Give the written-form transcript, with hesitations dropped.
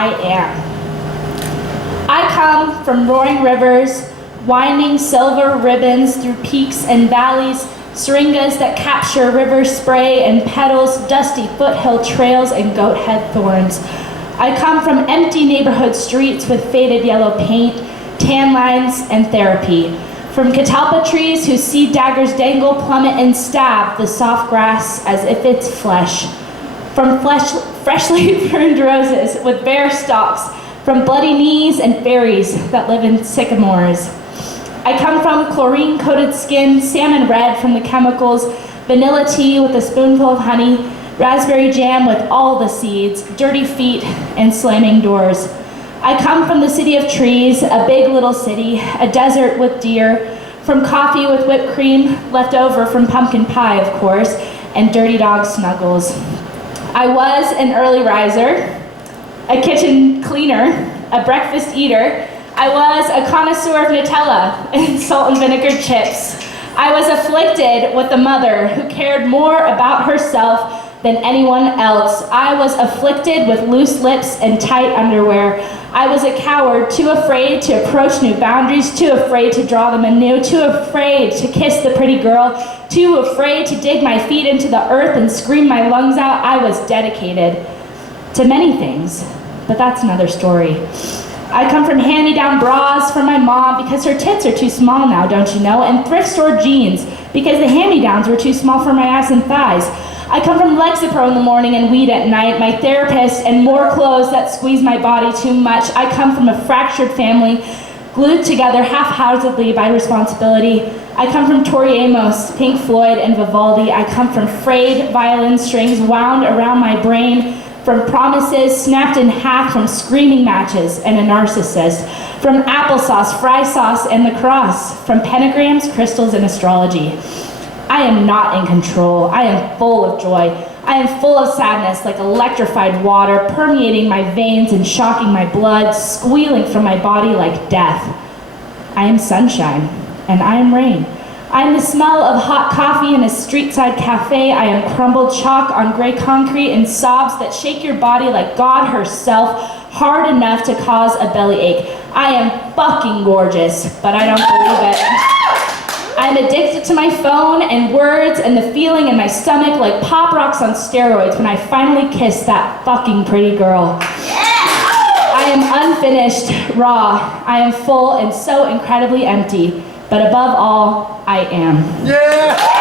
I am. I come from roaring rivers, winding silver ribbons through peaks and valleys, syringas that capture river spray and petals, dusty foothill trails, and goat head thorns. I come from empty neighborhood streets with faded yellow paint, tan lines, and therapy. From catalpa trees whose seed daggers dangle, plummet, and stab the soft grass as if it's flesh. From freshly pruned roses with bare stalks, from bloody knees and fairies that live in sycamores. I come from chlorine-coated skin, salmon red from the chemicals, vanilla tea with a spoonful of honey, raspberry jam with all the seeds, dirty feet, and slamming doors. I come from the city of trees, a big little city, a desert with deer, from coffee with whipped cream, left over from pumpkin pie, of course, and dirty dog snuggles. I was an early riser, a kitchen cleaner, a breakfast eater. I was a connoisseur of Nutella and salt and vinegar chips. I was afflicted with a mother who cared more about herself than anyone else. I was afflicted with loose lips and tight underwear. I was a coward, too afraid to approach new boundaries, too afraid to draw them anew, too afraid to kiss the pretty girl, too afraid to dig my feet into the earth and scream my lungs out. I was dedicated to many things, but that's another story. I come from hand-me-down bras from my mom because her tits are too small now, don't you know, and thrift store jeans because the hand-me-downs were too small for my ass and thighs. I come from Lexapro in the morning and weed at night, my therapist, and more clothes that squeeze my body too much. I come from a fractured family, glued together haphazardly by responsibility. I come from Tori Amos, Pink Floyd, and Vivaldi. I come from frayed violin strings wound around my brain, from promises snapped in half from screaming matches and a narcissist, from applesauce, fry sauce, and the cross, from pentagrams, crystals, and astrology. I am not in control. I am full of joy. I am full of sadness, like electrified water, permeating my veins and shocking my blood, squealing from my body like death. I am sunshine, and I am rain. I am the smell of hot coffee in a street-side cafe. I am crumbled chalk on gray concrete and sobs that shake your body like God herself, hard enough to cause a bellyache. I am fucking gorgeous, but I don't believe it. I'm addicted to my phone and words and the feeling in my stomach like Pop Rocks on steroids when I finally kiss that fucking pretty girl. I am unfinished, raw. I am full and so incredibly empty. But above all, I am. Yeah!